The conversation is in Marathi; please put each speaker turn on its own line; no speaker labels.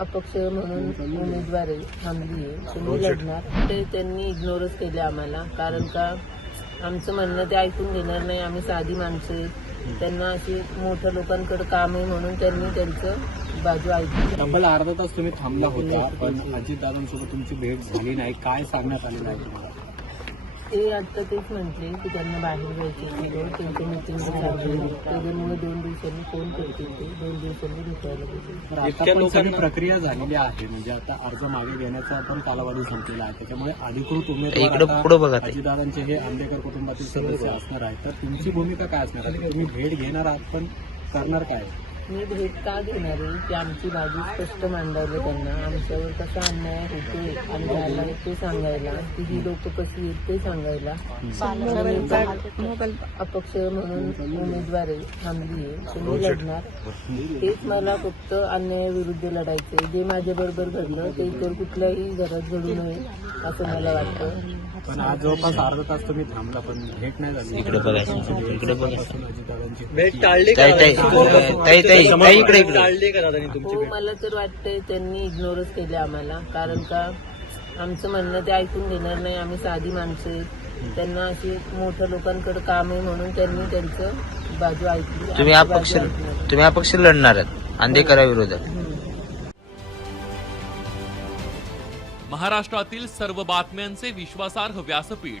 अपक्ष म्हणून उमेदवार थांबली आहे. तुम्ही लढणार. ते त्यांनी इग्नोरच केले आम्हाला. कारण का आमचं म्हणणं ते ऐकून घेणार नाही. आम्ही साधी माणसं त्यांना अशी मोठ्या लोकांकडे काम आहे म्हणून त्यांनी त्यांचं बाजू ऐकली.
तब्बल अर्धा तास तुम्ही थांबला होता पण अजितदादांसोबत तुमची भेट झाली नाही. काय सांगण्यात आलेलं आहे तुम्हाला?
ते आता तेच म्हटले की त्यांना बाहेर जायचे किंवा त्यांच्या मिटिंग चालू त्याच्यामुळे दोन दिवसांनी फोन करतील ते. दोन दिवसांनी भेटायला पाहिजे
तर आता पण सगळी प्रक्रिया झालेली आहे. म्हणजे आता अर्ज मागे घेण्याचा पण कालावधी संपलेला आहे. त्याच्यामुळे अधिकृत उमेदवार आता अजितदादांचे हे आंबेकर कुटुंबातील सदस्य असणार आहे तर तुमची भूमिका काय असणार आहे? तुम्ही भेट घेणार आहात पण करणार काय?
मी भेट का घेणार? आहे की आमची बाजू स्पष्ट मांडायला त्यांना. आमच्यावर कसा अन्याय होतोय आणि झाला ते सांगायला. की ही लोक कशी आहेत ते सांगायला. अपक्ष म्हणून उमेदवार आहे थांबली आहे. तुम्ही लढणार. तेच मला फक्त अन्यायाविरुद्ध लढायचं आहे. जे माझ्या बरोबर घडलं ते इतर कुठल्याही घरात घडू नये असं मला वाटतं.
पण आज जवळपास अर्धा तास तुम्ही थांबला पण भेट नाही झाली. इकडे अजितदादांची भेट
ताई ताई ताई ताई इकडे इकडे.
हो मला तर वाटतंय त्यांनी इग्नोरच केले आम्हाला. कारण का आमचं म्हणणं ते ऐकून घेणार नाही. आम्ही साधी माणसं आहे त्यांना अशी मोठ्या लोकांकडे काम आहे म्हणून त्यांनी त्यांचं बाजू ऐकली.
तुम्ही
आमची
अपक्ष
बाजू ऐकणार नाही.
तुम्ही अपक्ष लढणार आहात. अंधेकरा विरोधात.
हम्म.
महाराष्ट्रातील सर्व बातम्यांचे विश्वासार्ह व्यासपीठ.